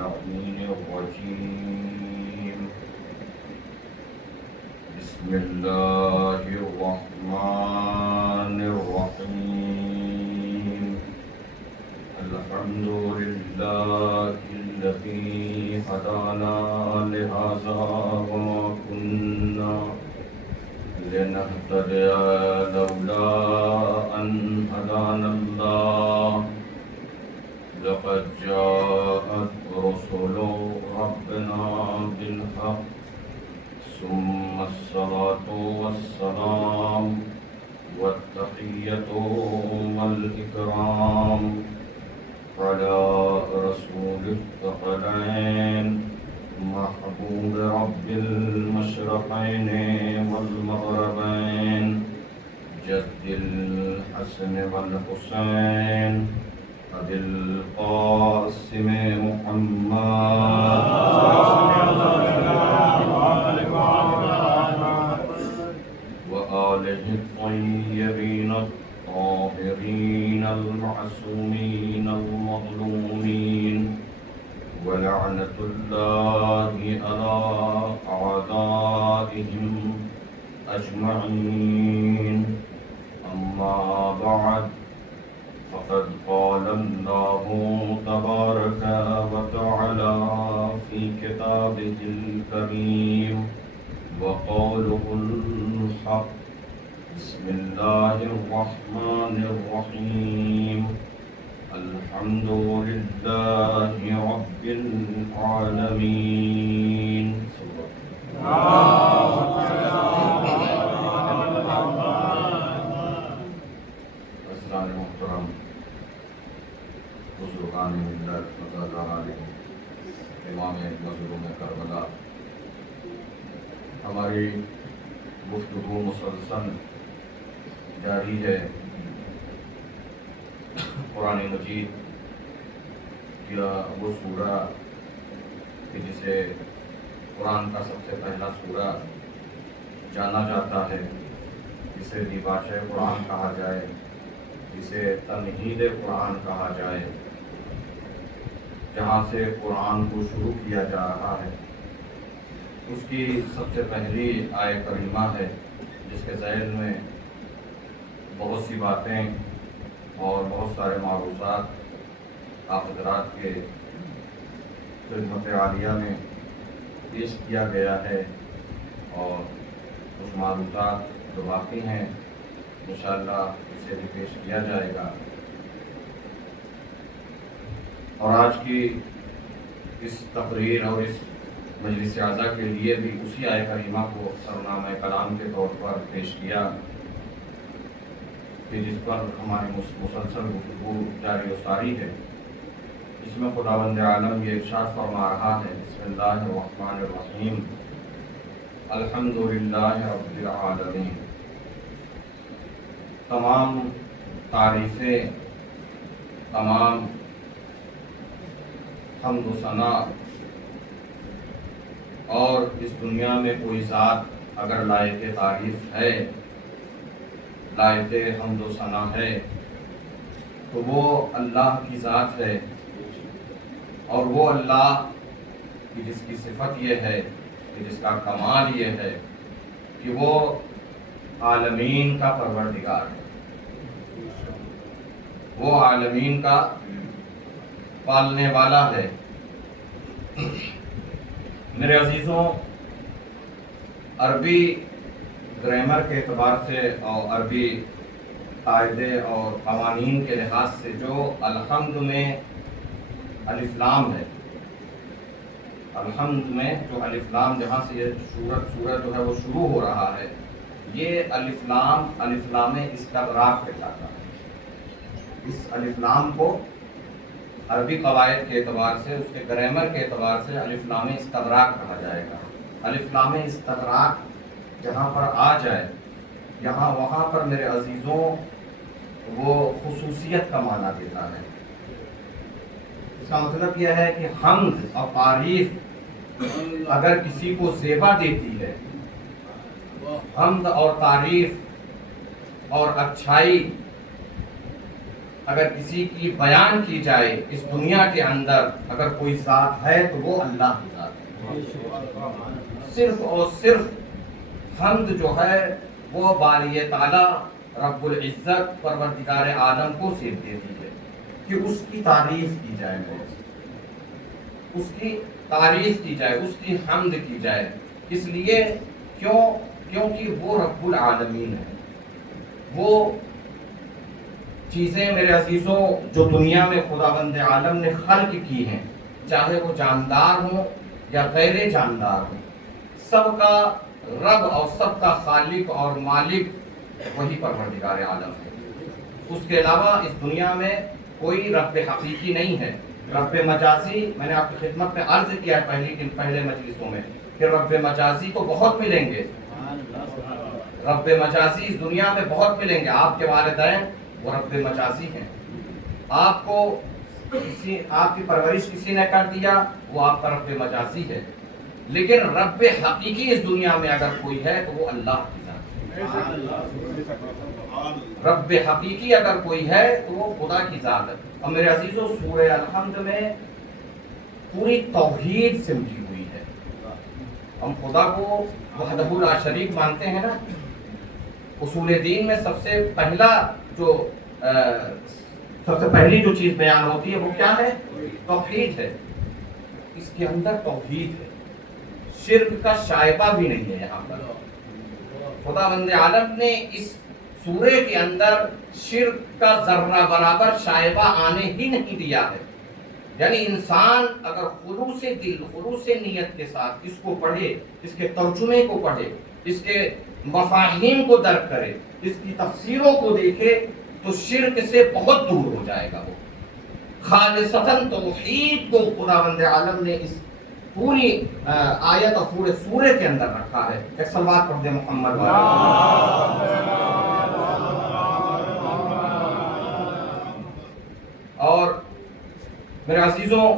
اللعين الرجيم بسم الله الرحمن الرحيم الحمد لله الذي هدانا لهذا وما كنا لنهتدي لولا أن هدانا الله لقد جاءت رسل ربنا بالحق ثم الصلاة والسلام والتحية والإكرام على رسول الثقلين محبوب رب المشرقين والمغربين جد الحسن والحسين أبي القاسم محمد وآله الطيبين الطاهرين المعصومين المظلومين ولعنة الله على أعدائهم أجمعين أما بعد فقد قال الله تبارك وتعالى في كتابه الكريم وقوله الحق بسم الله الرحمن الرحيم الحمد لله رب العالمين عزیزان محترم بزرگان ملت مزادار علیہ امام مظلوم کربلا، ہماری گفتگو مسلسل جاری ہے قرآن مجید یا وہ سورہ کہ جسے قرآن کا سب سے پہلا سورہ جانا جاتا ہے، جسے دیباچہ قرآن کہا جائے، جسے تمہید قرآن کہا جائے، جہاں سے قرآن کو شروع کیا جا رہا ہے، اس کی سب سے پہلی آیت کریمہ ہے جس کے ذیل میں بہت سی باتیں اور بہت سارے معروضات آپ حضرات کے خدمت عالیہ میں پیش کیا گیا ہے، اور کچھ معروضات جو باقی ہیں انشاءاللہ اسے بھی پیش کیا جائے گا۔ اور آج کی اس تقریر اور اس مجلس اعزا کے لیے بھی اسی آیت کریمہ کو سرنامہ کلام کے طور پر پیش کیا کہ جس پر ہماری مسلسل گفتگو جاری و ساری ہے۔ اس میں خداوند عالم یہ ارشاد فرما رہا ہے، بسم اللہ الرحمن الرحیم الحمد للہ رب العالمین، تمام تعریفیں، تمام حمد و ثنا اور اس دنیا میں کوئی ذات اگر لائق تعریف ہے، لائق حمد و ثنا ہے، تو وہ اللہ کی ذات ہے، اور وہ اللہ کی جس کی صفت یہ ہے کہ جس کا کمال یہ ہے کہ وہ عالمین کا پروردگار ہے، وہ عالمین کا پالنے والا ہے۔ میرے عزیزوں، عربی گرامر کے اعتبار سے اور عربی قاعدے اور قوانین کے لحاظ سے جو الحمد میں الف لام ہے، الحمد میں جو الف لام جہاں سے یہ سورہ جو ہے وہ شروع ہو رہا ہے، یہ الف لام استغراق کہلاتا ہے۔ اس الف لام کو عربی قواعد کے اعتبار سے، اس کے گرامر کے اعتبار سے الف لام استغراق کہا جائے گا۔ الف لام استغراق جہاں پر آ جائے، وہاں پر میرے عزیزوں وہ خصوصیت کا معنی دیتا ہے۔ اس کا مطلب یہ ہے کہ حمد اور تعریف اگر کسی کو زیبا دیتی ہے، حمد اور تعریف اور اچھائی اگر کسی کی بیان کی جائے اس دنیا کے اندر اگر کوئی ذات ہے تو وہ اللہ کی ذات ہے. صرف اور صرف حمد جو ہے وہ باری تعالیٰ رب العزت پروردگار عالم کو صرف دیتی ہے کہ اس کی تعریف کی جائے، اس کی تعریف کی جائے، اس کی حمد کی جائے. اس لیے کیونکہ وہ رب العالمین ہے. وہ چیزیں میرے عزیزوں جو دنیا میں خداوند عالم نے خلق کی ہیں، چاہے وہ جاندار ہوں یا غیر جاندار ہوں، سب کا رب اور سب کا خالق اور مالک وہی پروردگار عالم ہے. اس کے علاوہ اس دنیا میں کوئی رب حقیقی نہیں ہے. رب مجازی میں نے آپ کی خدمت میں عرض کیا ہے پہلے مجلسوں میں کہ رب مجازی تو بہت ملیں گے. رب مجازی اس دنیا میں بہت ملیں گے. آپ کے والدین وہ رب مجازی ہیں. آپ کو آپ کی پرورش کسی نے کر دیا وہ آپ کا رب مجازی ہے. لیکن رب حقیقی اس دنیا میں اگر کوئی ہے تو وہ اللہ کی ذات ہے. رب حقیقی اگر کوئی ہے تو وہ خدا کی ذات ہے. اور میرے عزیزوں سورہ الحمد میں پوری توحید سمجھی ہوئی ہے. ہم خدا کو وحدہ لا شریک مانتے ہیں نا. اصول دین میں سب سے پہلی جو چیز بیان ہوتی ہے وہ کیا ہے؟ توحید ہے. اس کے اندر توحید ہے، شرک کا شائبہ بھی نہیں ہے. یہاں پر خداوند عالم نے اس سورے کے اندر شرک کا ذرہ برابر شائبہ آنے ہی نہیں دیا ہے. یعنی انسان اگر خلوص دل، خلوص نیت کے ساتھ اس کو پڑھے، اس کے ترجمے کو پڑھے، اس کے مفاہیم کو درک کرے، اس کی تفسیروں کو دیکھے تو شرک سے بہت دور ہو جائے گا. وہ خالصتاً توحید کو خداوند عالم نے اس پوری آیت اور پورے سورے کے اندر رکھا ہے. ایک صلوات پڑھ دیں محمد والے. اور میرے عزیزوں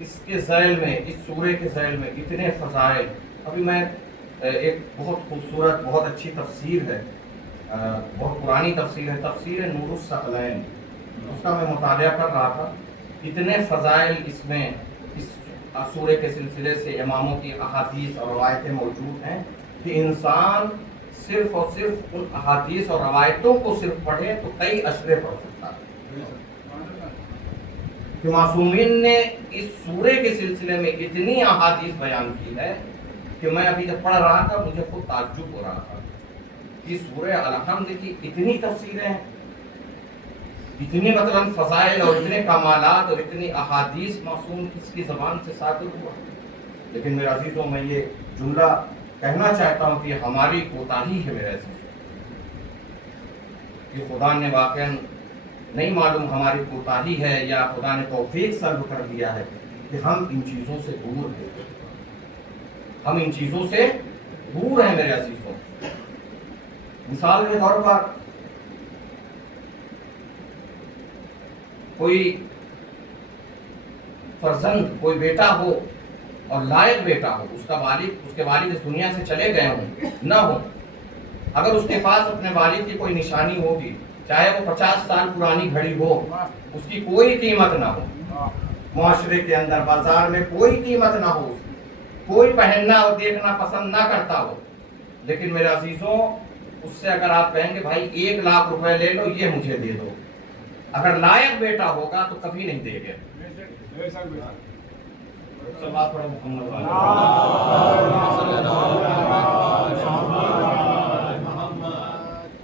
اس کے ذیل میں، اس سورے کے ذیل میں اتنے فضائل. ابھی میں ایک بہت خوبصورت بہت اچھی تفسیر ہے، بہت پرانی تفسیر ہے، تفسیر نور الثقلین، اس کا میں مطالعہ کر رہا تھا. اتنے فضائل اس میں اس سورے کے سلسلے سے اماموں کی احادیث اور روایتیں موجود ہیں کہ انسان صرف اور صرف ان احادیث اور روایتوں کو صرف پڑھے تو کئی اشرے پڑھ سکتا ہے. کہ معصومین نے اس سورے کے سلسلے میں اتنی احادیث بیان کی ہے کہ میں ابھی جب پڑھ رہا تھا مجھے خود تعجب ہو رہا تھا کہ سورہ الحمد کی اتنی تفسیریں ہیں، اتنی مثلا فضائل اور اتنے کمالات اور اتنی احادیث معصوم کس کی زبان سے صادر ہوا. لیکن میرے عزیزوں میں یہ جملہ کہنا چاہتا ہوں کہ ہماری کوتاہی ہے میرے عزیزوں. کہ خدا نے واقعاً نہیں معلوم ہماری کوتاہی ہے یا خدا نے توفیق سلب کر دیا ہے کہ ہم ان چیزوں سے دور ہیں. ہم ان چیزوں سے دور ہیں میرے عزیزوں. مثال کے طور پر کوئی فرزند، کوئی بیٹا ہو اور لائق بیٹا ہو، اس کے والد اس دنیا سے چلے گئے ہوں نہ ہو، اگر اس کے پاس اپنے والد کی کوئی نشانی ہوگی، چاہے وہ 50 سال پرانی گھڑی ہو، اس کی کوئی قیمت نہ ہو، معاشرے کے اندر بازار میں کوئی قیمت نہ ہو، کوئی پہننا اور دیکھنا پسند نہ کرتا ہو، لیکن میرے عزیزوں اس سے اگر آپ کہیں گے بھائی 1 لاکھ روپے لے لو یہ مجھے دے دو، اگر لائق بیٹا ہوگا تو کبھی نہیں دے گا.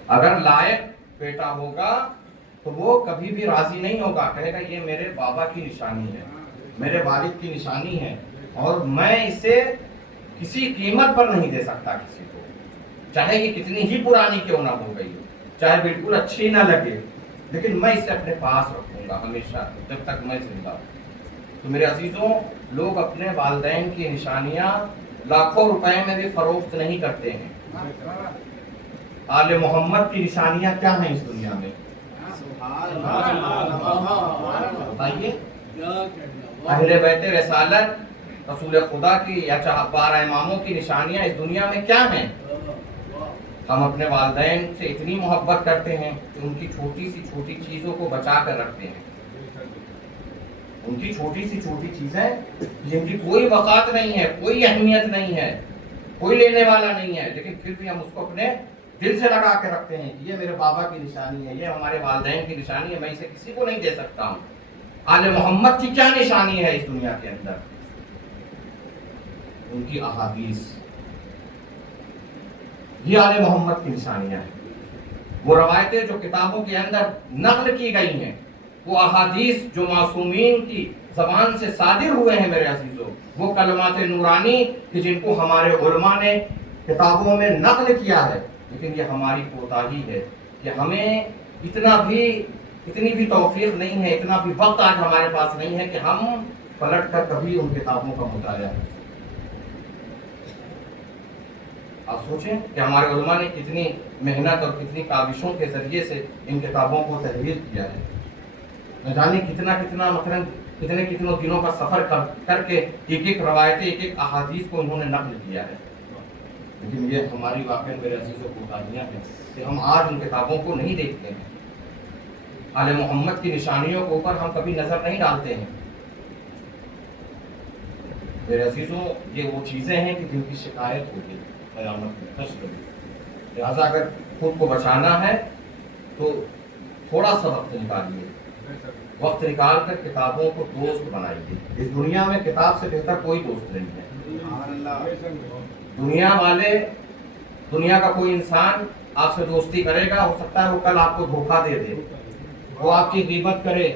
اگر لائق بیٹا ہوگا تو وہ کبھی بھی راضی نہیں ہوگا، کہے گا یہ میرے بابا کی نشانی ہے، میرے والد کی نشانی ہے اور میں اسے کسی قیمت پر نہیں دے سکتا کسی کو، چاہے یہ کتنی ہی پرانی کیوں نہ ہو گئی، چاہے بالکل اچھی نہ لگے، لیکن میں اسے اپنے پاس رکھوں گا ہمیشہ جب تک میں زندہ ہوں. تو میرے عزیزوں لوگ اپنے والدین کی نشانیاں لاکھوں روپے میں بھی فروخت نہیں کرتے ہیں. آل محمد کی نشانیاں کیا ہیں اس دنیا میں؟ بتائیے. اہل بیت رسالت، رسول خدا کی یا 12 اماموں کی نشانیاں اس دنیا میں کیا ہیں؟ ہم اپنے والدین سے اتنی محبت کرتے ہیں کہ ان کی چھوٹی سی چھوٹی چیزوں کو بچا کر رکھتے ہیں. ان کی چھوٹی سی چھوٹی چیزیں جن کی کوئی وقات نہیں ہے, کوئی اہمیت نہیں ہے, کوئی لینے والا نہیں ہے, لیکن پھر بھی ہم اس کو اپنے دل سے لگا کے رکھتے ہیں کہ یہ میرے بابا کی نشانی ہے, یہ ہمارے والدین کی نشانی ہے, میں اسے کسی کو نہیں دے سکتا ہوں. آل محمد کی کیا نشانی ہے اس دنیا کے اندر؟ ان کی احادیث, یہ آل محمد کی نشانیاں ہیں. وہ روایتیں جو کتابوں کے اندر نقل کی گئی ہیں, وہ احادیث جو معصومین کی زبان سے صادر ہوئے ہیں میرے عزیزوں, وہ کلمات نورانی کہ جن کو ہمارے علماء نے کتابوں میں نقل کیا ہے. لیکن یہ ہماری کوتاہی ہے کہ ہمیں اتنی بھی توفیق نہیں ہے, اتنا بھی وقت آج ہمارے پاس نہیں ہے کہ ہم پلٹ کر کبھی ان کتابوں کا مطالعہ کریں. آپ سوچیں کہ ہمارے علماء نے کتنی محنت اور کتنی کاوشوں کے ذریعے سے ان کتابوں کو تحریر کیا ہے. نہ جانے کتنا مثلاً کتنے دنوں کا سفر کر کے ایک روایتیں, ایک احادیث کو انہوں نے نقل کیا ہے. لیکن یہ ہماری واقعی میرے عزیزوں کوتاہیاں ہیں کہ ہم آج ان کتابوں کو نہیں دیکھتے ہیں. آل محمد کی نشانیوں کے اوپر ہم کبھی نظر نہیں ڈالتے ہیں. میرے عزیزوں, یہ وہ چیزیں ہیں کہ جن کی شکایت ہوگی قیامت میں حشر میں. لہٰذا اگر خود کو بچانا ہے تو تھوڑا سا وقت نکالیے, وقت نکال کر کتابوں کو دوست بنائیے. اس دنیا میں کتاب سے بہتر کوئی دوست نہیں ہے. دنیا کا کوئی انسان آپ سے دوستی کرے گا, ہو سکتا ہے وہ کل آپ کو دھوکہ دے دے, وہ آپ کی غیبت کرے,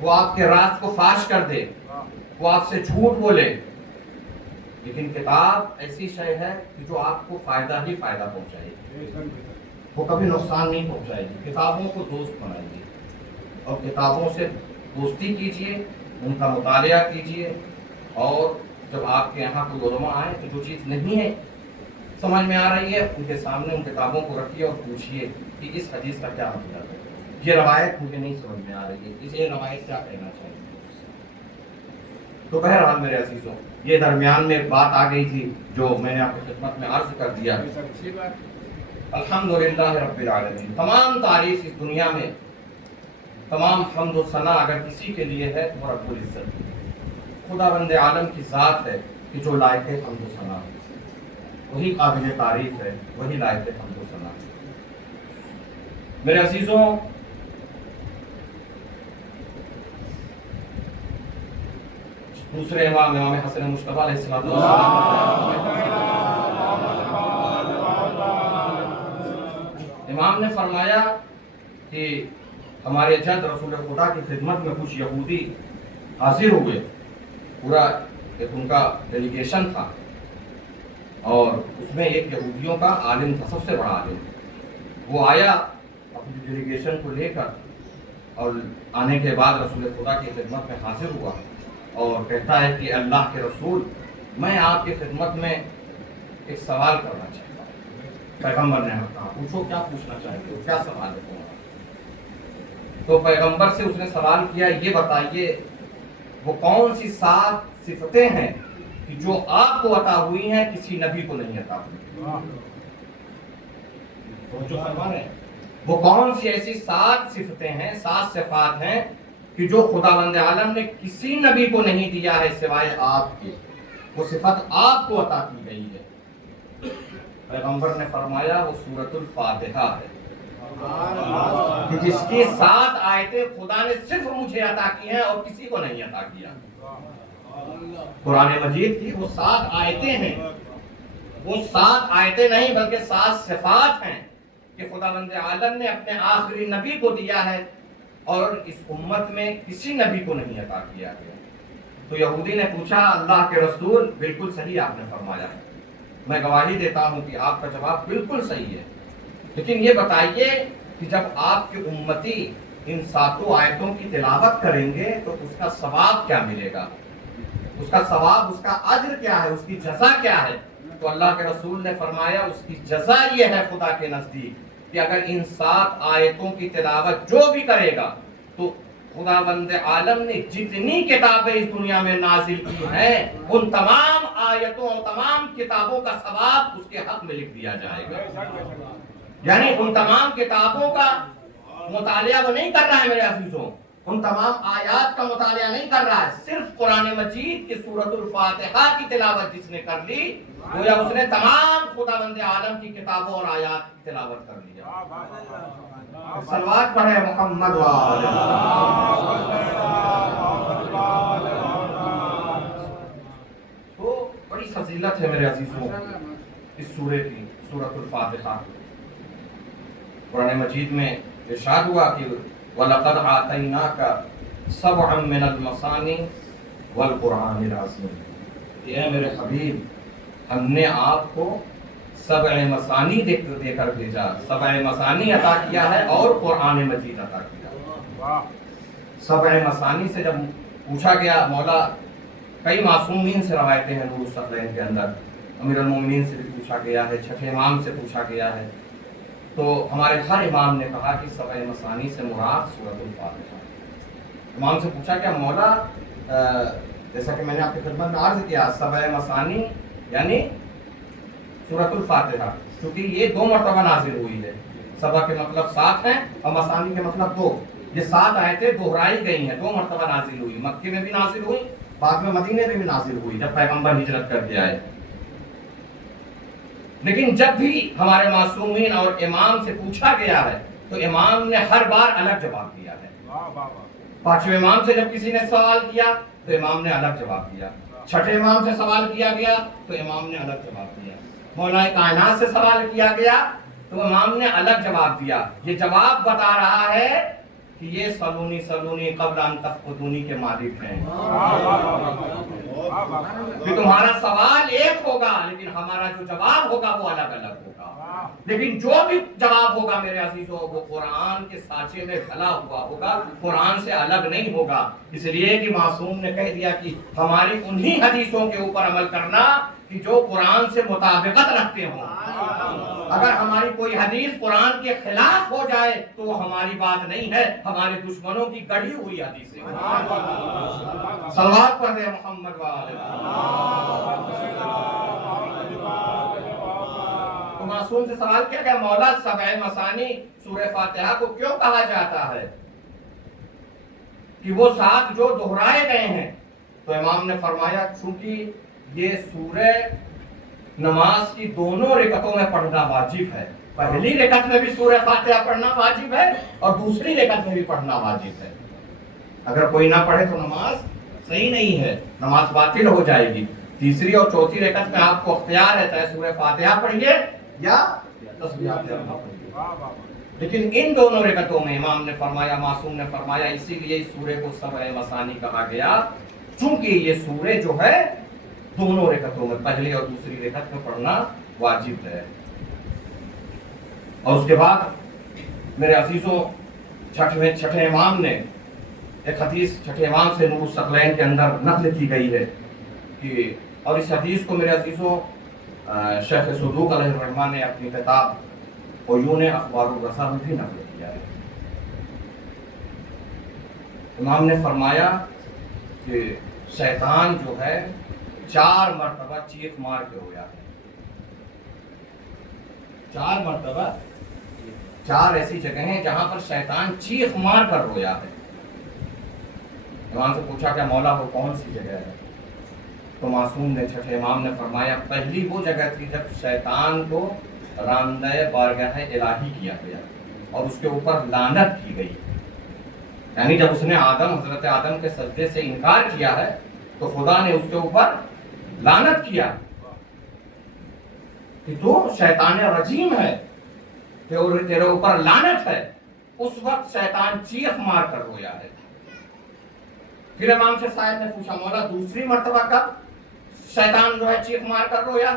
وہ آپ کے راز کو فاش کر دے, وہ آپ سے جھوٹ بولے. لیکن کتاب ایسی شے ہے کہ جو آپ کو فائدہ ہی فائدہ پہنچائے گی, وہ کبھی نقصان نہیں پہنچائے گی. کتابوں کو دوست بنائیے اور کتابوں سے دوستی کیجیے, ان کا مطالعہ کیجیے. اور جب آپ کے یہاں کوئی علماء آئے تو جو چیز نہیں ہے سمجھ میں آ رہی ہے, ان کے سامنے ان کتابوں کو رکھیے اور پوچھیے کہ اس حدیث کا کیا مطلب ہے, یہ روایت مجھے نہیں سمجھ میں آ رہی ہے, اس یہ روایت کیا کہنا چاہیے. تو بہرحال میرے عزیزوں, یہ درمیان میں ایک بات آ گئی تھی جو میں نے آپ کی خدمت میں عرض کر دیا. الحمدللہ رب العالمین, تمام تعریف اس دنیا میں, تمام حمد و ثنا اگر کسی کے لیے ہے تو رب العزت, خداوند عالم کی ذات ہے کہ جو لائق ہے حمد و ثنا, وہی قابل تعریف ہے, وہی لائق ہے حمد و ثنا. میرے عزیزوں, دوسرے امام حسن مصطفیٰ علیہ السلام امام نے فرمایا کہ ہمارے جد رسول خدا کی خدمت میں کچھ یہودی حاضر ہوئے. پورا ایک ان کا ڈیلیگیشن تھا اور اس میں ایک یہودیوں کا عالم تھا, سب سے بڑا عالم. وہ آیا اپنی ڈیلیگیشن کو لے کر اور آنے کے بعد رسول خدا کی خدمت میں حاضر ہوا اور کہتا ہے کہ اللہ کے رسول, میں آپ کی خدمت میں ایک سوال کرنا چاہتا ہوں. پیغمبر نے کہا پوچھو, کیا پوچھنا چاہتے ہو, کیا سوال ہے تمہارا. تو پیغمبر سے اس نے سوال کیا, یہ بتائیے وہ کون سی 7 صفتیں ہیں کہ جو آپ کو عطا ہوئی ہیں کسی نبی کو نہیں عطا ہوئی. وہ کون سی ایسی 7 صفتیں ہیں, 7 صفات ہیں کہ جو خداوند عالم نے کسی نبی کو نہیں دیا ہے سوائے آپ کے, وہ صفت آپ کو عطا کی گئی ہے. پیغمبر نے فرمایا وہ سورۃ الفاتحہ ہے کہ جس کی 7 آیتیں خدا نے صرف مجھے عطا کی ہیں اور کسی کو نہیں عطا کیا. قرآن مجید کی وہ 7 آیتیں ہیں, وہ 7 آیتیں نہیں بلکہ 7 صفات ہیں کہ خداوند عالم نے اپنے آخری نبی کو دیا ہے اور اس امت میں کسی نبی کو نہیں عطا کیا گیا. تو یہودی نے پوچھا, اللہ کے رسول بالکل صحیح آپ نے فرمایا ہے, میں گواہی دیتا ہوں کہ آپ کا جواب بالکل صحیح ہے, لیکن یہ بتائیے کہ جب آپ کے امتی ان 7 آیتوں کی تلاوت کریں گے تو اس کا ثواب کیا ملے گا, اس کا ثواب, اس کا اجر کیا ہے, اس کی جزا کیا ہے. تو اللہ کے رسول نے فرمایا اس کی جزا یہ ہے خدا کے نزدیک کہ اگر ان 7 آیتوں کی تلاوت جو بھی کرے گا تو خداوند عالم نے جتنی کتابیں اس دنیا میں نازل کی ہیں ان تمام آیتوں اور تمام کتابوں کا ثواب اس کے حق میں لکھ دیا جائے گا. یعنی ان تمام کتابوں کا مطالعہ وہ نہیں کر رہا ہے میرے عزیزوں, ان تمام آیات کا مطالعہ نہیں کر رہا ہے, صرف قرآن مجید کی سورۃ الفاتحہ کی تلاوت جس نے کر لی گویا اس نے تمام خداوند عالم کی کتابوں اور آیات کی تلاوت کر لی. صلوات پڑھے محمد وآلہ. تو بڑی فضیلت ہے میرے عزیزوں اس سورے کی, سورۃ الفاتحہ. قرآن مجید میں ارشاد ہوا کہ وَلَقَدْ آتَيْنَاكَ سَبْعًا مِّنَ الْمَثَانِي وَالْقُرْآنِ الْعَظِيمِ. اے میرے حبیب, ہم نے آپ کو 7 مثانی دے کر بھیجا, 7 مثانی عطا کیا ہے اور قرآن مجید عطا کیا. 7 مثانی سے جب پوچھا گیا, مولا کئی معصومین سے روایتیں ہیں نور الثقلین کے اندر, امیر المومنین سے بھی پوچھا گیا ہے, چھٹے امام سے پوچھا گیا ہے, تو ہمارے ہر امام نے کہا کہ 7 مثانی سے مراد سورۃ الفاتحہ. امام سے پوچھا کہ مولا جیسا کہ میں نے آپ کی خدمت میں عرض کیا 7 مثانی یعنی سورۃ الفاتحہ, کیونکہ یہ 2 مرتبہ نازل ہوئی ہے. 7 کے مطلب 7 ہیں اور مثانی کے مطلب 2. یہ 7 آیتیں دہرائی گئی ہیں, 2 مرتبہ نازل ہوئی, مکے میں بھی نازل ہوئی, بعد میں مدینے میں بھی نازل ہوئی جب پیغمبر ہجرت کر کے آئے. لیکن جب بھی ہمارے معصومین اور امام سے پوچھا گیا ہے تو امام نے ہر بار الگ جواب دیا ہے. 5ویں امام سے جب کسی نے سوال کیا تو امام نے الگ جواب دیا, 6ٹھے امام سے سوال کیا گیا تو امام نے الگ جواب دیا, مولا کائنات سے سوال کیا گیا تو امام نے الگ جواب دیا. یہ جواب بتا رہا ہے کہ یہ سلونی سلونی قبل ان تفقدونی کے مالک ہیں. کہ تمہارا سوال ایک ہوگا لیکن ہمارا جو جواب ہوگا وہ الگ الگ ہوگا. لیکن جو بھی جواب ہوگا میرے عزیزوں وہ قرآن کے سانچے میں ڈھلا ہوا ہوگا, قرآن سے الگ نہیں ہوگا. اس لیے کہ معصوم نے کہہ دیا کہ ہماری انہی حدیثوں کے اوپر عمل کرنا کہ جو قرآن سے مطابقت رکھتے ہوں. اگر ہماری کوئی حدیث قرآن کے خلاف ہو جائے تو وہ ہماری بات نہیں ہے, ہمارے دشمنوں کی گڑھی ہوئی حدیث ہے. صلوات پڑھے محمد وآلہ. تو معصوم سے سوال کیا کہ مولا 7 مثانی سورہ فاتحہ کو کیوں کہا جاتا ہے کہ وہ 7 جو دہرائے گئے ہیں؟ تو امام نے فرمایا چونکہ یہ سورہ نماز کی دونوں رکعتوں میں پڑھنا واجب ہے. پہلی رکعت میں بھی سورہ فاتحہ پڑھنا واجب ہے اور دوسری رکعت میں بھی پڑھنا واجب ہے. اگر کوئی نہ پڑھے تو نماز صحیح نہیں ہے, نماز باطل ہو جائے گی. تیسری اور چوتھی رکعت میں آپ کو اختیار ہے, چاہے سورہ فاتحہ پڑھیے یا تسبیحات پڑھیے. لیکن ان دونوں رکعتوں میں امام نے فرمایا, معصوم نے فرمایا, اسی لیے اس سورے کو 7 مثانی کہا گیا چونکہ یہ سورے جو ہے دونوں رکعتوں میں, پہلی اور دوسری رکعت میں پڑھنا واجب ہے. اور اس کے بعد میرے عزیزوں چھٹے امام نے ایک حدیث چھٹے امام سے نور الثقلین کے اندر نقل کی گئی ہے کہ, اور اس حدیث کو میرے عزیزوں شیخ صدوق علیہ الرحمہ نے اپنی کتاب عیون اخبار الرسا میں بھی نقل کیا ہے. امام نے فرمایا کہ شیطان جو ہے 4 مرتبہ چیخ مار کے رویا ہے. 4 مرتبہ, 4 ایسی جگہیں ہیں جہاں پر شیطان چیخ مار کر رویا ہے. امام سے پوچھا کہ مولا وہ کون سی جگہ ہے؟ تو معصوم نے چھٹے امام نے فرمایا پہلی وہ جگہ تھی جب شیطان کو راندہ بارگاہ الہی کیا گیا اور اس کے اوپر لعنت کی گئی. یعنی جب اس نے حضرت آدم کے سجدے سے انکار کیا ہے تو خدا نے اس کے اوپر لعنت کیا کہ تو شیطان رجیم ہے, تیرے اوپر لعنت ہے. اس وقت شیطان چیخ مار کر رویا ہے. پھر امام سے صاحب نے پوچھا مولا دوسری مرتبہ کب شیطان جو ہے چیخ مار کر رویا؟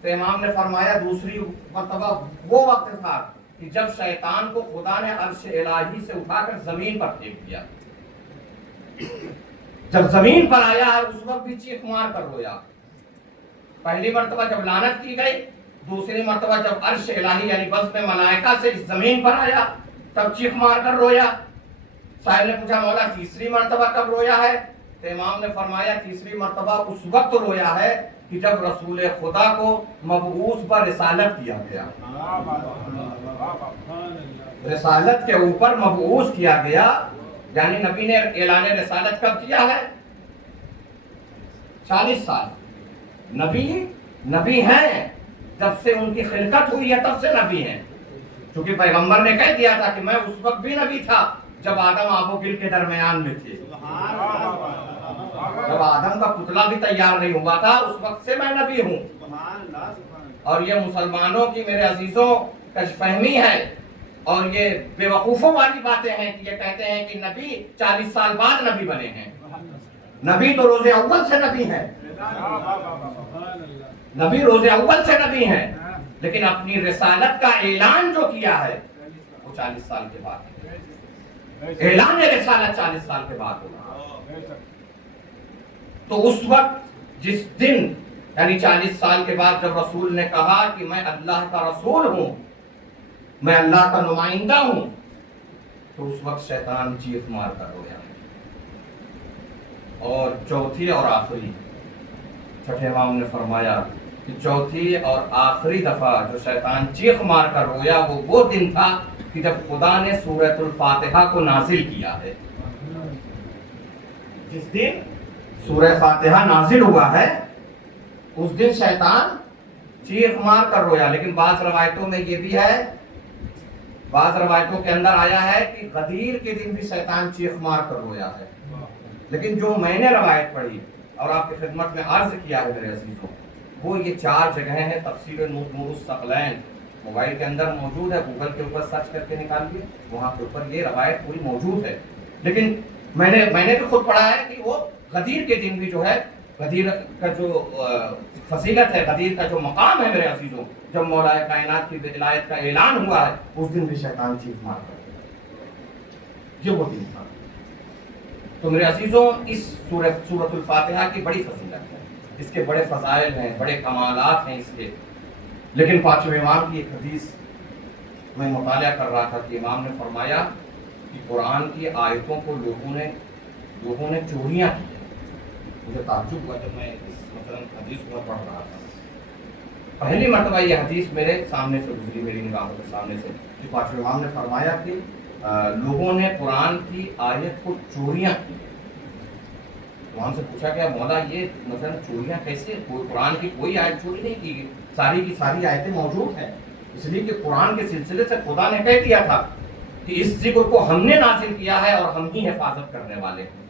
تو امام نے فرمایا دوسری مرتبہ وہ وقت تھا کہ جب شیطان کو خدا نے عرش الہی سے اٹھا کر زمین پر پھینک دیا. جب زمین پر آیا ہے اس وقت بھی چیخ مار کر رویا. پہلی مرتبہ جب لعنت کی گئی, دوسری مرتبہ جب عرش الہی یعنی بزم ملائکہ سے اس زمین پر آیا تب چیخ مار کر رویا. صاحب نے پوچھا مولا تیسری مرتبہ کب رویا ہے؟ تو امام نے فرمایا تیسری مرتبہ اس وقت رویا ہے کہ جب رسول خدا کو مبعوث پر رسالت کیا گیا، رسالت کے اوپر مبعوث کیا گیا، یعنی نبی نے اعلان رسالت کب کیا ہے؟ 40 سال نبی ہیں، جب سے ان کی خلقت ہوئی ہے تب سے نبی ہیں، کیونکہ پیغمبر نے کہہ دیا تھا کہ میں اس وقت بھی نبی تھا جب آدم آب و گل کے درمیان میں تھے، جب آدم کا پتلا بھی تیار نہیں ہوا تھا اس وقت سے میں نبی ہوں۔ اور یہ مسلمانوں کی میرے عزیزوں کج فہمی ہے اور یہ بے وقوفوں والی باتیں ہیں کہ یہ کہتے ہیں کہ نبی 40 سال بعد نبی بنے ہیں۔ نبی تو روز اول سے نبی ہے، نبی روز اول سے نبی ہیں، لیکن اپنی رسالت کا اعلان جو کیا ہے وہ 40 سال کے بعد ہے، اعلان رسالت 40 سال کے بعد ہوگا۔ تو اس وقت جس دن یعنی 40 سال کے بعد جب رسول نے کہا کہ میں اللہ کا رسول ہوں، میں اللہ کا نمائندہ ہوں، تو اس وقت شیطان چیخ مار کر رویا۔ اور چوتھی اور آخری، چھٹے امام نے فرمایا کہ چوتھی اور آخری دفعہ جو شیطان چیخ مار کر رویا وہ دن تھا کہ جب خدا نے سورۃ الفاتحہ کو نازل کیا ہے۔ جس دن سورہ فاتحہ نازل ہوا ہے اس دن شیطان چیخ مار کر رویا۔ لیکن بعض روایتوں میں یہ بھی ہے، بعض روایتوں کے اندر آیا ہے کہ غدیر کے دن بھی شیطان چیخ مار کر رویا ہے، لیکن جو میں نے روایت پڑھی اور آپ کی خدمت میں عرض کیا ہے میرے عزیزوں، وہ یہ 4 جگہیں ہیں۔ تفسیر نور الثقلین موبائل کے اندر موجود ہے، گوگل کے اوپر سرچ کر کے نکالیے، وہاں کے اوپر یہ روایت پوری موجود ہے۔ لیکن میں نے بھی خود پڑھا ہے کہ وہ غدیر کے دن بھی جو ہے، غدیر کا جو فضیلت ہے، غدیر کا جو مقام ہے میرے عزیزوں، جب مولا کائنات کی ولایت کا اعلان ہوا ہے اس دن بھی شیطان چیخ مار کر یہ وہ دن تھا۔ تو میرے عزیزوں اس سورۃ الفاتحہ کی بڑی فضیلت ہے، اس کے بڑے فضائل ہیں، بڑے کمالات ہیں اس کے۔ لیکن پانچویں امام کی ایک حدیث میں مطالعہ کر رہا تھا کہ امام نے فرمایا کہ قرآن کی آیتوں کو لوگوں نے چوریاں کی ہیں۔ مجھے تعجب ہوا جب میں اس مثلا حدیث کو پڑھ رہا تھا، پہلی مرتبہ یہ حدیث میرے سامنے سے گزری، میری نگاہوں کے سامنے سے، کہ پانچویں امام نے فرمایا کہ لوگوں نے قرآن کی آیت کو چوریاں کی۔ وہاں سے پوچھا گیا مولا یہ مثلا چوریاں کیسے؟ قرآن کی کوئی آیت چوری نہیں کی گئی، ساری کی ساری آیتیں موجود ہیں، اس لیے کہ قرآن کے سلسلے سے خدا نے کہہ دیا تھا کہ اس ذکر کو ہم نے نازل کیا ہے اور ہم ہی حفاظت کرنے والے ہیں۔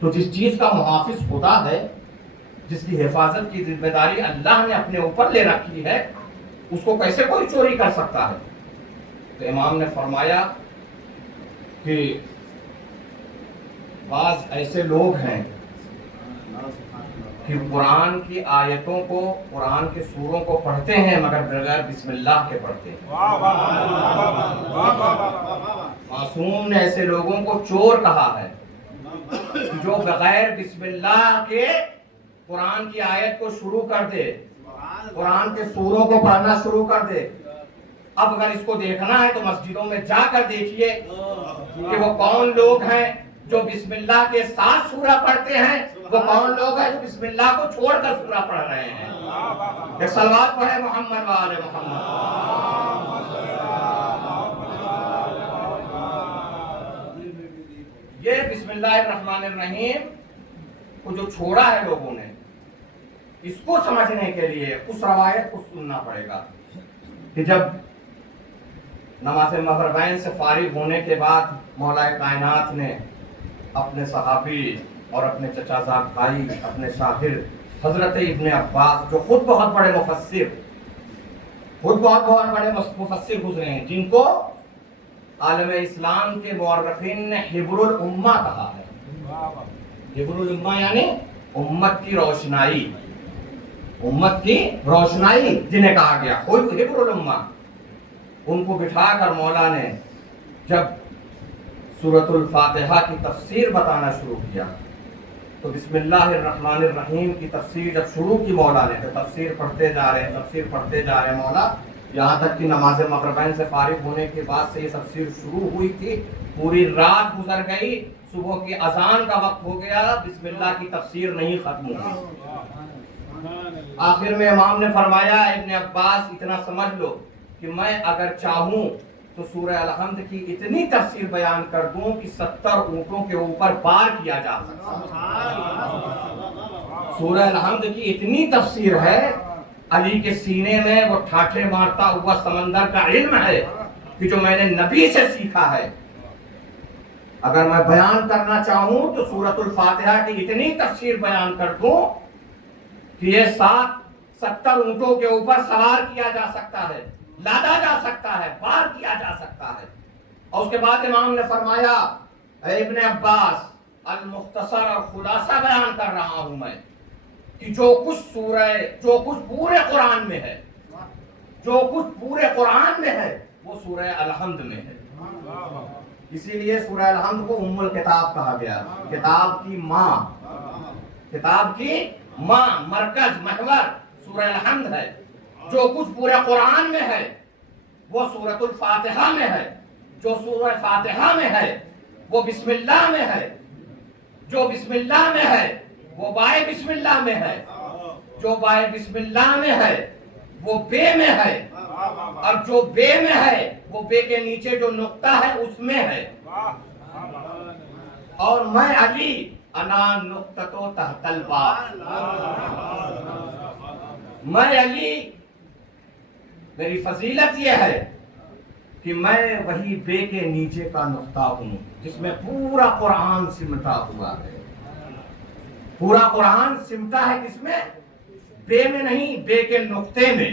تو جس چیز کا محافظ خدا ہے، جس کی حفاظت کی ذمہ داری اللہ نے اپنے اوپر لے رکھی ہے، اس کو کیسے کوئی چوری کر سکتا ہے؟ تو امام نے فرمایا کہ بعض ایسے لوگ ہیں کہ قرآن کی آیتوں کو، قرآن کے سوروں کو پڑھتے ہیں مگر بغیر بسم اللہ کے پڑھتے ہیں۔ معصوم نے ایسے لوگوں کو چور کہا ہے جو بغیر بسم اللہ کے قرآن کی آیت کو شروع کر دے، قرآن کے سوروں کو پڑھنا شروع کر دے۔ اب اگر اس کو دیکھنا ہے تو مسجدوں میں جا کر دیکھیے کہ وہ کون لوگ ہیں جو بسم اللہ کے ساتھ سورہ پڑھتے ہیں، وہ کون لوگ ہیں جو بسم اللہ کو چھوڑ کر سورہ پڑھ رہے ہیں۔ ایک صلوات پڑھے محمد و آل محمد۔ یہ بسم اللہ الرحمن الرحیم کو جو چھوڑا ہے لوگوں نے، اس کو سمجھنے کے لیے اس روایت کو سننا پڑے گا کہ جب نماز مغربین سے فارغ ہونے کے بعد مولا کائنات نے اپنے صحابی اور اپنے چچا زاد بھائی، اپنے شاگرد حضرت ابن عباس جو خود بہت بڑے مفسر گزرے ہیں، جن کو عالم اسلام کے مورخین نے حبر الامہ کہا ہے۔ حبر الامہ یعنی امت کی روشنائی، امت کی روشنائی جنہیں کہا گیا، خود حبر الامہ۔ ان کو بٹھا کر مولا نے جب سورۃ الفاتحہ کی تفسیر بتانا شروع کیا تو بسم اللہ الرحمن الرحیم کی تفسیر جب شروع کی مولا نے، تو تفسیر پڑھتے جا رہے مولا یہاں تک کہ نماز مغربین سے فارغ ہونے کے بعد سے یہ تفسیر شروع ہوئی تھی، پوری رات گزر گئی، صبح کی اذان کا وقت ہو گیا، بسم اللہ کی تفسیر نہیں ختم ہوئی۔ آخر میں امام نے فرمایا ابن عباس اتنا سمجھ لو کہ میں اگر چاہوں تو سورہ الحمد کی اتنی تفسیر بیان کر دوں کہ 70 اونٹوں کے اوپر بار کیا جا سکتا۔ سورہ الحمد کی اتنی تفسیر ہے، علی کے سینے میں وہ ٹھاٹھے مارتا ہوا سمندر کا علم ہے کہ جو میں نے نبی سے سیکھا ہے۔ اگر میں بیان کرنا چاہوں تو سورۃ الفاتحہ کی اتنی تفسیر بیان کر دوں کہ یہ 70 اونٹوں کے اوپر سوار کیا جا سکتا ہے، لادا جا سکتا ہے، بار کیا جا سکتا ہے۔ اور اس کے بعد امام نے فرمایا اے ابن عباس، المختصر اور خلاصہ بیان کر رہا ہوں میں کہ جو کچھ پورے قرآن میں ہے، جو کچھ پورے قرآن میں ہے وہ سورہ الحمد میں ہے۔ اسی لیے سورہ الحمد کو ام الکتاب کہا گیا، کتاب کی ماں، کتاب کی ماں، مرکز، محور سورہ الحمد ہے۔ جو کچھ پورے قرآن میں ہے وہ سورۃ الفاتحہ میں ہے، جو سورہ فاتحہ میں ہے وہ بسم اللہ میں ہے، جو بسم اللہ میں ہے وہ بائے بسم اللہ میں ہے، جو بائے بسم اللہ میں ہے وہ بے میں ہے، اور جو بے میں ہے وہ بے کے نیچے جو نقطہ ہے اس میں ہے۔ اور میں علی انا نقطۃ تحت الباء، میں علی، میری فضیلت یہ ہے کہ میں وہی بے کے نیچے کا نقطہ ہوں جس میں پورا قرآن سمٹا ہوا ہے۔ پورا قرآن سمٹا ہے کس میں؟ بے میں نہیں، بے کے نقطے میں۔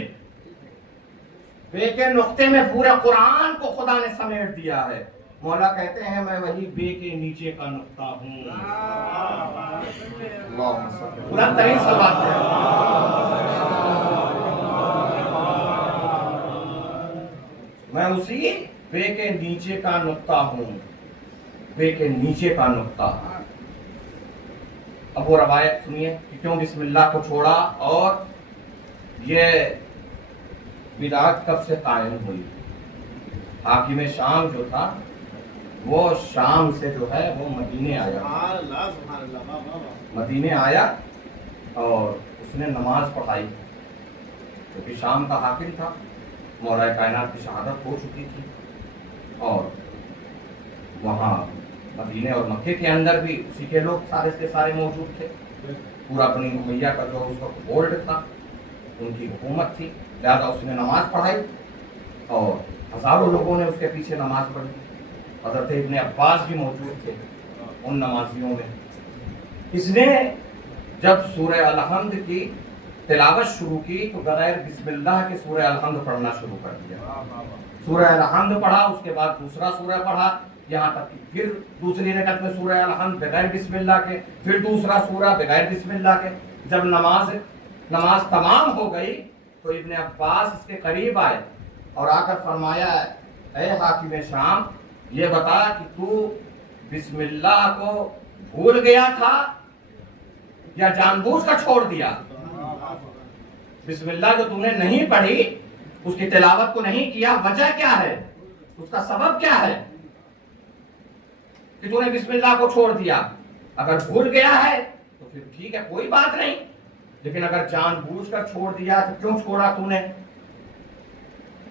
بے کے نقطے میں پورے قرآن کو خدا نے سمیٹ دیا ہے۔ مولا کہتے ہیں میں وہی بے کے نیچے کا نقطہ ہوں۔ بلند ترین صلوات ہے۔ میں اسی بے کے نیچے کا نقطہ ہوں، بے کے نیچے کا نقطہ۔ اب وہ روایت سنیے کہ کیوں بسم اللہ کو چھوڑا اور یہ بدعت کب سے قائم ہوئی۔ حاکم شام جو تھا وہ شام سے جو ہے وہ مدینے آیا، مدینے آیا اور اس نے نماز پڑھائی، کیونکہ شام کا حاکم تھا، مولا کائنات کی شہادت ہو چکی تھی، اور وہاں مدینے اور مکے کے اندر بھی اسی کے لوگ سارے کے سارے موجود تھے۔ پورا بنی امیہ کا جو اس کا بورڈ تھا، ان کی حکومت تھی، لہذا اس نے نماز پڑھائی اور ہزاروں لوگوں نے اس کے پیچھے نماز پڑھی۔ حضرت ابن عباس بھی موجود تھے ان نمازیوں میں۔ اس نے جب سورہ الحمد کی تلاوت شروع کی تو بغیر بسم اللہ کے سورہ الحمد پڑھنا شروع کر دیا۔ سورہ الحمد پڑھا، اس کے بعد دوسرا سورہ پڑھا، یہاں تک کہ پھر دوسری رکعت میں سورہ الحمد بغیر بسم اللہ کے، پھر دوسرا سورہ بغیر بسم اللہ کے۔ جب نماز تمام ہو گئی تو ابن عباس اس کے قریب آئے اور آ کر فرمایا اے حاکم شام، یہ بتا کہ تو بسم اللہ کو بھول گیا تھا یا جان بوجھ کر چھوڑ دیا؟ بسم اللہ جو تم نے نہیں پڑھی، اس کی تلاوت کو نہیں کیا، وجہ کیا ہے؟ اس کا سبب کیا ہے کہ تو نے بسم اللہ کو چھوڑ دیا؟ اگر بھول گیا ہے تو پھر ٹھیک ہے، کوئی بات نہیں، لیکن اگر جان بوجھ کر چھوڑ دیا تو کیوں چھوڑا تو نے؟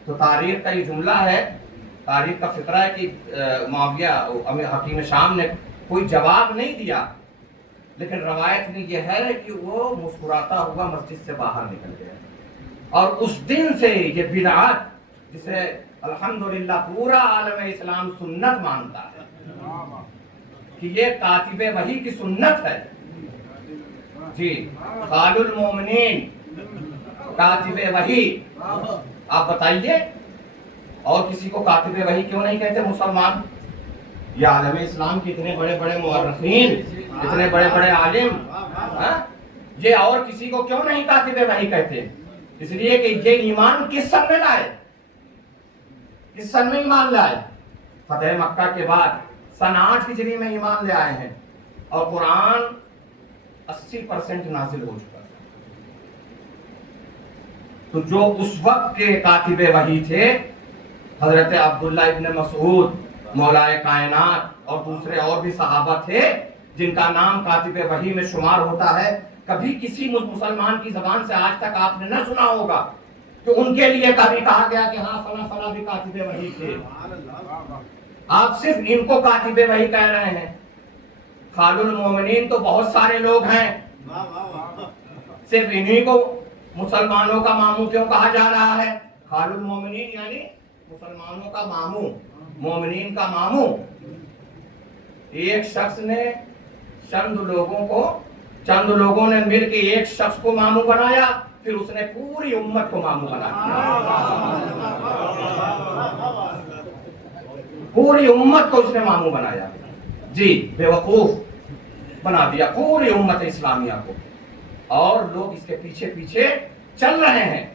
تو تاریخ کا یہ جملہ ہے، تاریخ کا فقرہ ہے کہ معاویہ حکیم شام نے کوئی جواب نہیں دیا، لیکن روایت میں یہ ہے کہ وہ مسکراتا ہوا مسجد سے باہر نکل گیا۔ اور اس دن سے یہ بدعت، جسے الحمدللہ پورا عالم اسلام سنت مانتا ہے کہ یہ کاتب وحی کی سنت ہے، جی، خال المومنین، کاتب وحی۔ آپ بتائیے اور کسی کو کاتب وحی کیوں نہیں کہتے مسلمان؟ یہ عالم اسلام کے اتنے بڑے بڑے مورخین، اتنے بڑے بڑے عالم، یہ اور کسی کو کیوں نہیں کاتب وحی کہتے؟ اس لیے کہ یہ ایمان کس سن میں لائے؟ کس سن میں ایمان لائے؟ فتح مکہ کے بعد سن 8 ہجری میں ایمان لے آئے ہیں، اور قرآن 80% نازل ہو چکا ہے۔ تو جو اس وقت کے کاتب وحی تھے حضرت عبداللہ ابن مسعود مولائے کائنات اور دوسرے اور بھی صحابہ تھے جن کا نام کاتب وحی میں شمار ہوتا ہے، کبھی کسی مسلمان کی زبان سے آج تک آپ نے نہ سنا ہوگا کہ ان کے لیے کبھی کہا گیا کہ ہاں فلاں فلاں بھی کاتب وحی تھے. آپ صرف ان کو کاتب وحی کہہ رہے ہیں. خال المومنین تو بہت سارے لوگ ہیں، صرف انہی کو مسلمانوں کا ماموں کیوں کہا جا رہا ہے؟ خال المومنین یعنی مسلمانوں کا ماموں، مومنین کا ماموں. ایک شخص نے چند لوگوں نے مل کے ایک شخص کو ماموں بنایا، پھر اس نے پوری امت کو ماموں بنا دیا. پوری امت کو اس نے ماموں بنایا، جی بے وقوف بنا دیا پوری امت اسلامیہ کو. اور لوگ اس کے پیچھے پیچھے چل رہے ہیں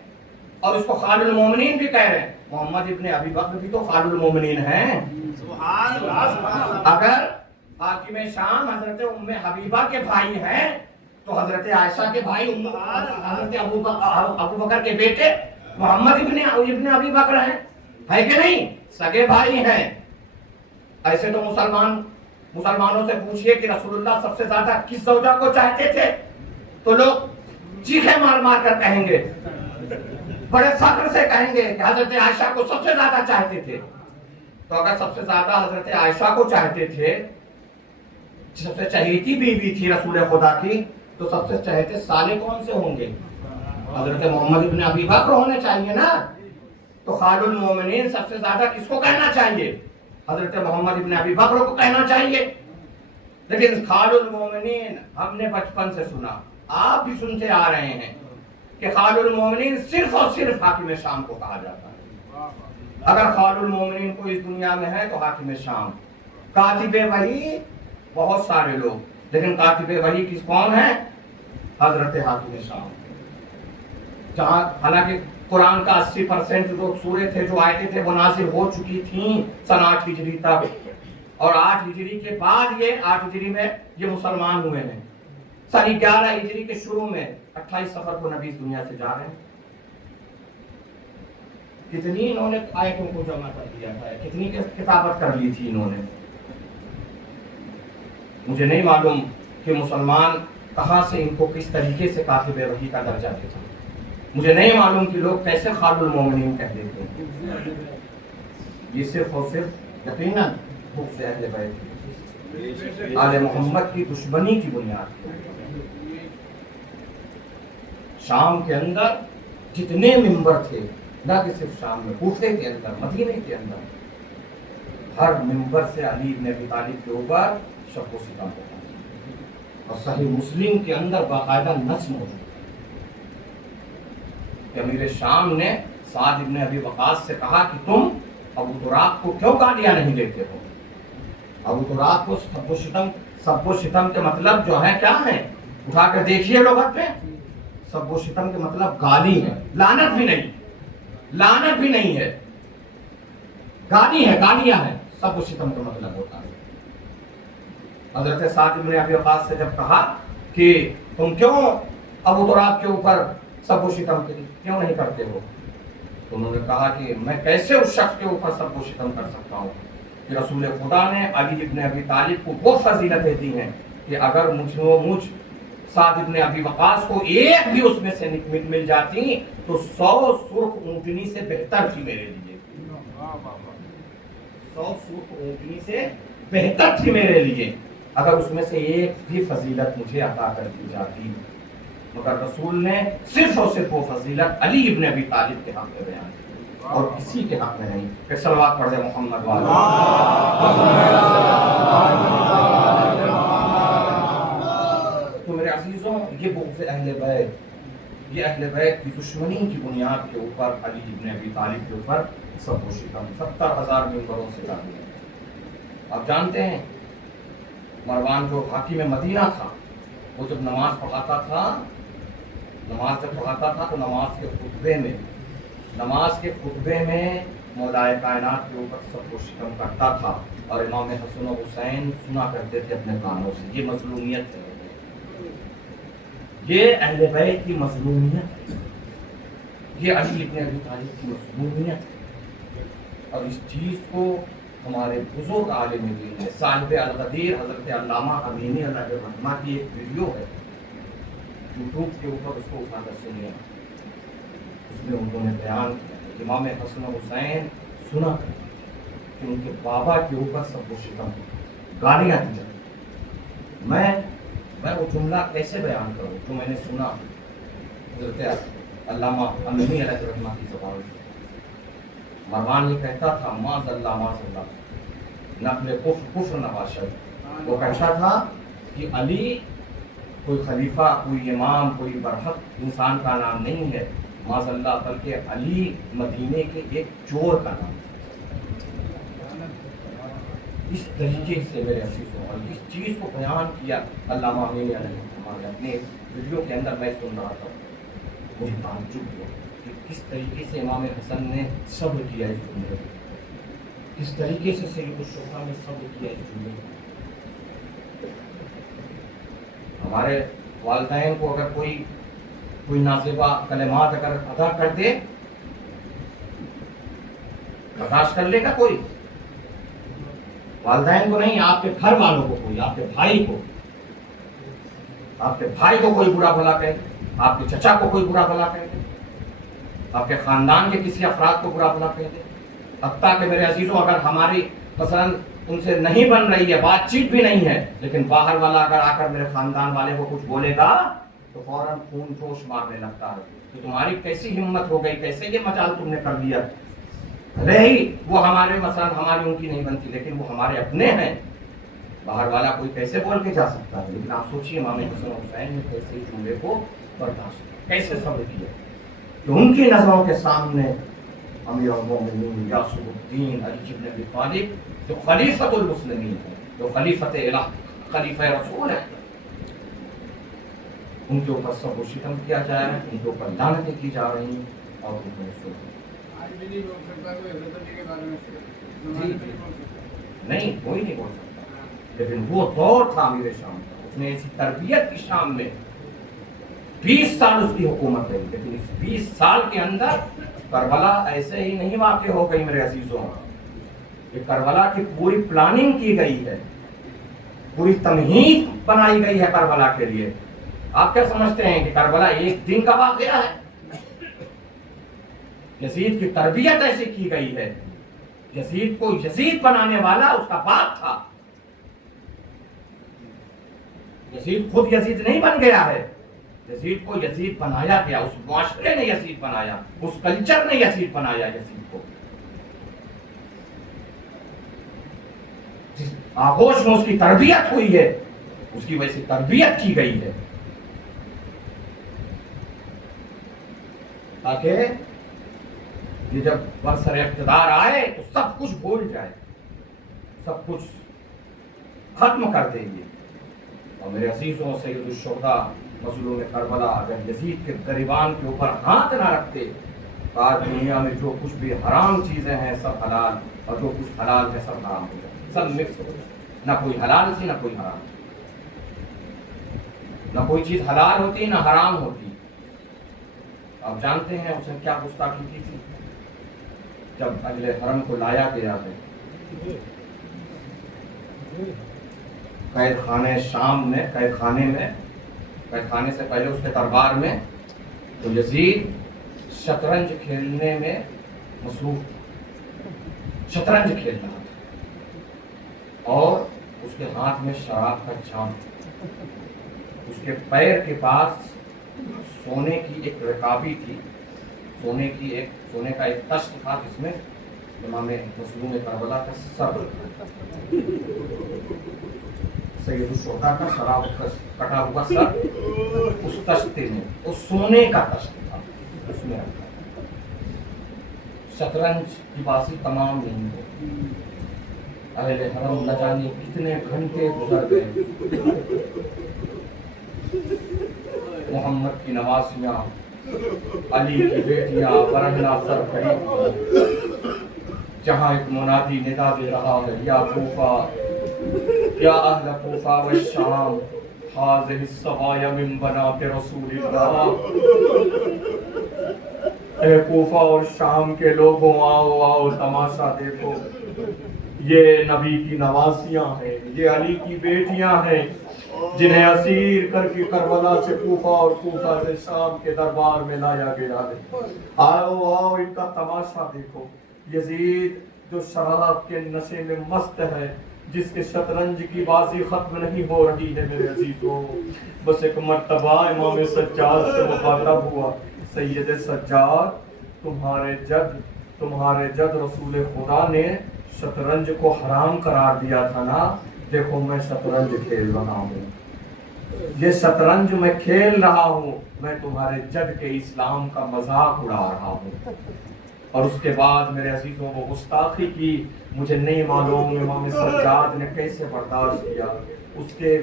اور اس کو خال المومنین بھی کہہ رہے ہیں. محمد ابن ابی بکر بھی تو خال المومنین ہیں. اگر حاکم شام حضرت ام حبیبہ کے بھائی ہیں تو حضرت عائشہ کے بھائی حضرت ابو بکر کے بیٹے محمد ابن ابی بکر ہیں، ہے کہ نہیں؟ سگے بھائی ہیں. ایسے تو مسلمانوں سے پوچھئے کہ رسول اللہ سب سے زیادہ کس زوجہ کو چاہتے تھے تو لوگ چیخے مار مار کر کہیں گے، بڑے فخر سے کہیں گے کہ حضرت عائشہ کو سب سے زیادہ چاہتے تھے. تو اگر سب سے زیادہ حضرت عائشہ کو چاہتے تھے، سب سے چہیتی بیوی تھی رسول خدا کی، تو سب سے چہیتے سالے کون سے ہوں گے؟ حضرت محمد ابن ابی بکر ہونے چاہیے نا. تو خال المومنین سب سے زیادہ کس کو کہنا چاہیے؟ حضرت محمد ابن ابی بکر کو کہنا چاہیے. لیکن خال المومنین ہم نے بچپن سے سنا، آپ بھی سنتے آ رہے ہیں کہ خال المومنین صرف اور صرف حاکم شام کو کہا جاتا ہے. اگر خال المومنین کو اس دنیا میں ہے تو حاکم شام. کاتب وحی بہت سارے لوگ، لیکن کاتب وحی کس کون ہے؟ حضرت حاکم شام. جہاں حالانکہ قرآن کا 80% جو سورے تھے، جو آیتیں تھے، وہ نازل ہو چکی تھیں سن 8 ہجری تک، اور 8 ہجری کے بعد یہ 8 ہجری میں یہ مسلمان ہوئے ہیں. سن 11 ہجری کے شروع میں 28 صفر کو نبی اس دنیا سے جا رہے ہیں. کتنی انہوں نے آیتوں کو جمع کر دیا تھا، کتنی کتابت کر لی تھی انہوں نے. مجھے نہیں معلوم کہ مسلمان کہاں سے ان کو کس طریقے سے کاتب وحی کا درجہ دیتے ہیں. مجھے نہیں معلوم کہ لوگ کیسے خال المومنین کہہ دیتے ہیں. یہ صرف اور صرف یقیناً بغض اہل بیت آل محمد کی دشمنی کی بنیاد پر. شام کے اندر جتنے ممبر تھے، نہ کہ صرف شام میں، کوفے کے اندر، مدینے کے اندر، ہر ممبر سے علی بن ابی طالب کے اوپر شب و ستم ہوتا ہے. اور صحیح مسلم کے اندر باقاعدہ نص موجود ہے کہ امیر شام نے سعد ابن ابی وقاص سے کہا کہ تم ابو تراب کو کیوں گالیاں نہیں دیتے ہو؟ ابو تراب کو سب و شتم کے مطلب جو ہے کیا ہے؟ اٹھا کر دیکھیے لغت میں. سب و شتم کے مطلب گالی ہے، لعنت بھی نہیں، لعنت بھی نہیں ہے، گالی ہے، گالیاں ہیں. سب و شتم کا مطلب ہوتا ہے. حضرت سعد ابن ابی وقاص سے جب کہا کہ تم کیوں ابو تراب کے اوپر سب و شتم کیوں نہیں کرتے ہو، تو انہوں نے کہا کہ میں کیسے اس شخص کے اوپر سب و شتم کر سکتا ہوں کہ رسول خدا نے علی ابن ابی طالب کو وہ فضیلتیں دی ہیں کہ اگر مجھ سعد ابن ابی وقاص کو ایک بھی اس میں سے مل جاتی تو 100 سرخ اونٹنی سے بہتر تھی میرے لیے. 100 سرخ اونٹنی سے بہتر تھی میرے لیے اگر اس میں سے ایک بھی فضیلت مجھے عطا کر دی جاتی. مگر رسول نے صرف اور صرف وہ فضیلت علی ابن ابی طالب کے حق میں بیان کی اور کسی کے حق میں نہیں. کہ صلوات پڑھ دے محمد والا. تو میرے عزیزوں، یہ بغض اہل بیت، یہ اہل بیت کی دشمنی کی بنیاد کے اوپر علی ابن ابی طالب کے اوپر سب و شتم 70,000 ممبروں سے جاری ہے. آپ جانتے ہیں مروان جو حاکم مدینہ تھا، وہ جب نماز پڑھاتا تھا تو نماز کے خطبے میں مولائے کائنات کے اوپر سب و شتم کرتا تھا اور امام حسن و حسین سنا کرتے تھے اپنے کانوں سے. یہ مظلومیت ہے، یہ اہل بیت کی مظلومیت ہے. یہ علی ابن ابی طالب کی مصنوعیت ہے. اور اس چیز کو ہمارے بزرگ عالم دین ہے صاحب الغدیر حضرت علامہ امینی علیہ الرحمہ کی ایک ویڈیو ہے یوٹیوب کے اوپر، اس کو اٹھا کر سنیے. اس میں انہوں نے بیان کیا ہے امام حسن حسین سنا کہ ان کے بابا کے اوپر سب و شتم گالیاں دی جاتی. میں وہ جملہ کیسے بیان کروں جو میں نے سنا حضرت علامہ امینی علیہ الرحمہ کی زبان سے. مروان یہ کہتا تھا معاذ اللہ نقل کفر نواشد. وہ کہتا تھا کہ علی کوئی خلیفہ، کوئی امام، کوئی برحق انسان کا نام نہیں ہے، معاذ اللہ، بلکہ علی مدینے کے ایک چور کا نام ہے. اس طریقے سے میرے عزیزوں اور اس چیز کو بیان کیا علامہ امینی علیہ الرحمہ نے اپنے ویڈیو کے اندر. میں سن رہا تھا، مجھے تعجب ہوا کہ کس طریقے سے امام حسن نے صبر کیا اس جملے میں، کس طریقے سے سید الشہداء نے صبر کیا اس جملے میں. ہمارے والدین کو اگر کوئی نازیبا کلمات اگر ادا کر دے، برداشت کر لے گا کوئی؟ والدین کو نہیں، آپ کے گھر والوں کو، کوئی آپ کے بھائی کو کوئی برا بھلا کہے، آپ کے چچا کو کوئی برا بھلا کہے، آپ کے خاندان کے کسی افراد کو برا بھلا کہہ دے. حتیٰ کہ میرے عزیزوں اگر ہماری مثلا ان سے نہیں بن رہی ہے، بات چیت بھی نہیں ہے، لیکن باہر والا اگر آ کر میرے خاندان والے کو کچھ بولے گا تو فوراً خون جوش مارنے لگتا ہے کہ تمہاری کیسی ہمت ہو گئی، کیسے یہ مجال تم نے کر لیا. رہی وہ ہمارے مثلا ہماری ان کی نہیں بنتی، لیکن وہ ہمارے اپنے ہیں. باہر والا کوئی کیسے بول کے جا سکتا ہے؟ لیکن آپ سوچیے امام حسن حسین نے کیسے اس جملے کو برداشت، کیسے صبر کیا کہ ان کی نظروں کے سامنے امیر المومنین یاسر الدین علی بن ابی طالب جو خلیفۃ المسلمین ہے، جو خلیفۃ الہ، خلیفہ رسول ہے، ان کے اوپر سب و شتم کیا جائے، ان کے اوپر لعنتیں کی جا رہی ہیں اور ان کو نہیں کوئی نہیں بول سکتا. لیکن وہ دور تھا امیر شام کا، اس نے ایسی تربیت کی شام میں 20 سال اس کی حکومت رہی. لیکن اس 20 سال کے اندر کربلا ایسے ہی نہیں واقع ہو گئی میرے عزیزوں. یہ کربلا کی پوری پلاننگ کی گئی ہے، پوری تمہید بنائی گئی ہے کربلا کے لیے. آپ کیا سمجھتے ہیں کہ کربلا ایک دن کا واقعہ ہے؟ یزید کی تربیت ایسی کی گئی ہے. یزید کو یزید بنانے والا اس کا باپ تھا. یزید خود یزید نہیں بن گیا ہے، یزید کو یزید بنایا گیا. اس معاشرے نے یزید بنایا، اس کلچر نے یزید بنایا. یزید کو جس آغوش میں اس کی تربیت ہوئی ہے، اس کی ویسی تربیت کی گئی ہے تاکہ یہ جب برسر اقتدار آئے تو سب کچھ بھول جائے، سب کچھ ختم کر دیں گے. اور میرے عزیزوں سید الشہداء مظلوم کربلا اگر یزید کے گریبان کے اوپر ہاتھ نہ رکھتے تو آج دنیا میں جو کچھ بھی حرام چیزیں ہیں سب حلال، اور جو کچھ حلال ہے سب حرام ہو جائے، سب مکس ہو جائے. نہ کوئی حلال تھی نہ کوئی حرام، نہ کوئی چیز حلال ہوتی نہ حرام ہوتی. آپ جانتے ہیں اس نے کیا گستاخی کی تھی؟ جب اہل حرم کو لایا گیا ہے قید خانے شام میں، قید خانے سے پہلے اس کے دربار میں، تو یزید شطرنج کھیلنے میں مصروف، شطرنج کھیل رہا تھا اور اس کے ہاتھ میں شراب کا جام، اس کے پیر کے پاس سونے کی ایک رکابی تھی، سونے کا ایک تشت تھا جس میں امام مظلوم کربلا کا سر، سید الشہداء کا شراب کٹا ہوا سر اس تشت میں، اس سونے کا تشت تھا، اس میں رکھا. شطرنج کی بازی تمام نہیں ہوئی. اہل حرم نہ جانے کتنے گھنٹے گزر گئے. محمد کی نوازیاں، علی کی بیٹیاں برہنہ سر کھڑی، جہاں ایک منادی ندا دے رہا ہے یا کوفہ یا اہل کوفہ والشام هذه السبايا من بنات رسول الله. اے کوفہ اور شام کے لوگوں آؤ آؤ تماشا دیکھو، یہ نبی کی نواسیاں ہیں، یہ علی کی بیٹیاں ہیں جنہیں اسیر کر کے کربلا سے کوفہ اور کوفہ سے شام کے دربار میں لایا گیا ہے۔ آؤ آؤ ان کا تماشا دیکھو۔ یزید جو شراب کے نشے میں مست ہے، جس کے شطرنج کی بازی ختم نہیں ہو رہی ہے میرے عزیزوں، بس ایک مرتبہ امام سجاد سے مخاطب ہوا، سید سجاد تمہارے جد رسول خدا نے شطرنج کو حرام قرار دیا تھا نا، دیکھو میں شطرنج کھیل رہا ہوں، یہ شطرنج میں کھیل رہا ہوں، میں تمہارے جد کے اسلام کا مذاق اڑا رہا ہوں۔ اور اس کے بعد میرے عزیزوں وہ گستاخی کی، مجھے نہیں معلوم امام سجاد نے کیسے برداشت کیا۔ اس کے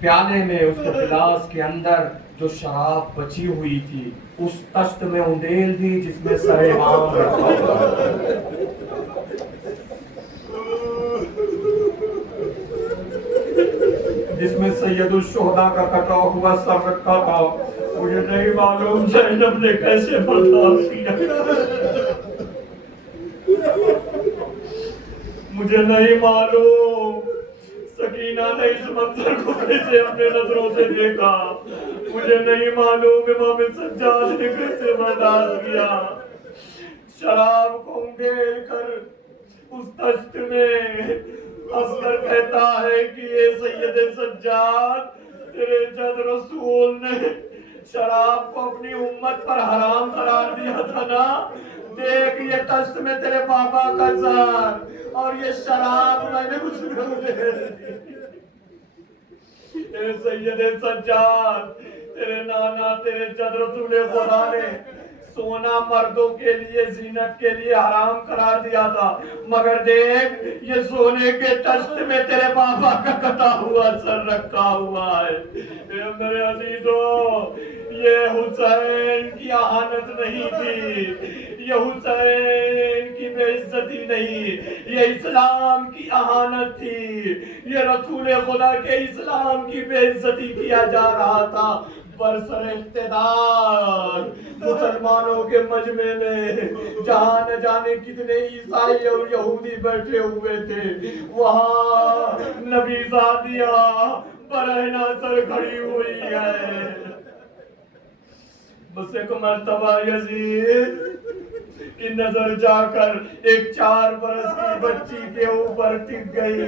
پیالے میں، اس کے گلاس کے اندر جو شراب بچی ہوئی تھی، اس تشت میں انڈیل دی جس میں سر امام رکھا ہوا، جس میں سید الشہداء کا کٹا ہوا سر رکھا تھا۔ مجھے نہیں معلوم زینب نے کیسے برداشت کیا، مجھے نہیں معلوم سکینہ نے اس منظر کو کیسے اپنے نظروں سے دیکھا، مجھے نہیں معلوم امام سجاد نے کیسے برداشت کیا۔ شراب کو انگیل کر اس تشت میں ہنس کر کہتا ہے کہ یہ سید سجاد، تیرے جد رسول نے شراب کو اپنی امت پر حرام قرار دیا تھا نا، دیکھ یہ تشت میں تیرے بابا کا سر اور یہ شراب میں نے اس میں انڈیل دی۔ اے سید سجاد، تیرے نانا تیرے جد رسول خدا نے سونا مردوں کے لیے زینت کے لیے حرام قرار دیا تھا، مگر دیکھ یہ سونے کے تشت میں تیرے بابا کا کٹا ہوا سر رکھا ہوا ہے۔ اے میرے عزیزوں، یہ حسین کی اہانت نہیں تھی، یہ حسین کی بے عزتی نہیں، یہ اسلام کی اہانت تھی، یہ رسول خدا کے اسلام کی بے عزتی کیا جا رہا تھا۔ برسر اقتدار مسلمانوں کے مجمع میں جہاں نہ جانے کتنے عیسائی اور یہودی بیٹھے ہوئے تھے، وہاں نبی زادیہ برہنہ سر کھڑی ہوئی ہے۔ بس ایک مرتبہ یزید کی نظر جا کر ایک 4 برس کی بچی کے اوپر ٹک گئی۔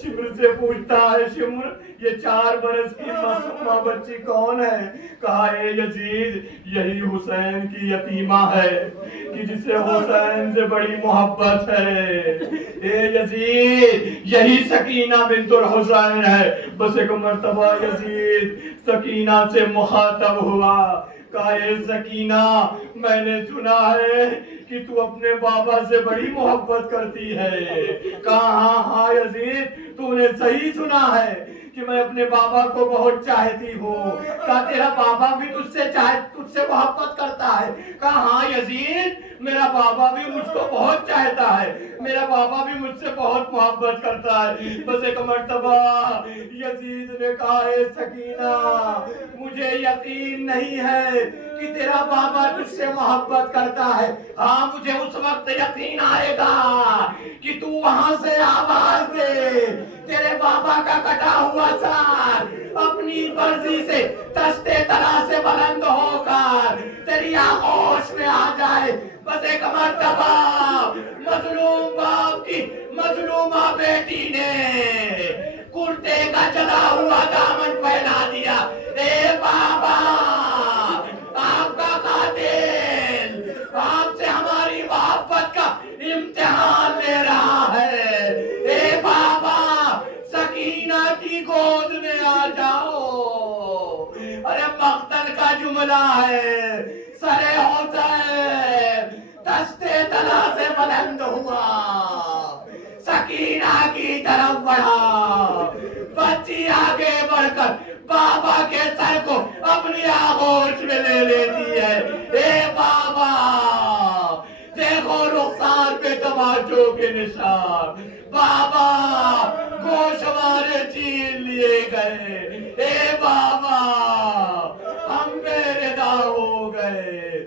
شمر سے پوچھتا ہے، شمر یہ 4 برس کی معصومہ بچی کون ہے؟ کہا اے یزید یہی حسین کی یتیمہ ہے کہ جسے حسین سے بڑی محبت ہے۔ اے یزید یہی سکینہ بنت الحسین ہے۔ بس ایک مرتبہ یزید سکینہ سے مخاطب ہوا، کہا اے سکینہ میں نے سنا ہے کہ تو اپنے بابا سے بڑی محبت کرتی ہے۔ کہا ہاں ہاں یزید تو نے صحیح سنا ہے کہ میں اپنے بابا کو بہت چاہتی ہوں۔ کہا تیرا بابا بھی تجھ سے محبت کرتا ہے؟ کہا ہاں یزید میرا بابا بھی مجھ کو بہت چاہتا ہے، میرا بابا بھی مجھ سے بہت محبت کرتا ہے۔ بس ایک مرتبہ یزید نے کہا اے سکینہ مجھے یقین نہیں ہے کہ تیرا بابا تجھ سے محبت کرتا ہے، ہاں مجھے اس وقت یقین آئے گا کہ تو وہاں سے آواز دے، تیرے بابا کا کٹا ہوا سر اپنی مرضی سے تشتے طرح سے بلند ہو کر تیری آغوش میں آ جائے۔ بس ایک مرتبہ مظلوم باپ کی مظلومہ بیٹی نے کرتے کا چلا ہوا دامن پھیلا دیا، اے بابا آپ کا قاتل آپ سے ہماری محبت کا امتحان لے رہا ہے، اے بابا سکینہ کی گود میں آ جاؤ۔ ارے مقتل کا جملہ ہے، سر حسین دستے تلا سے بلند ہوا، سکینہ کی طرف بڑھا، بچی آگے بڑھ کر بابا کے سر کو اپنی آغوش میں لے لیتی ہے۔ اے بابا دیکھو رخسار پہ تماچوں کے نشان، بابا گوشوارے چین لیے گئے، اے بابا ہم بے ردا ہو گئے۔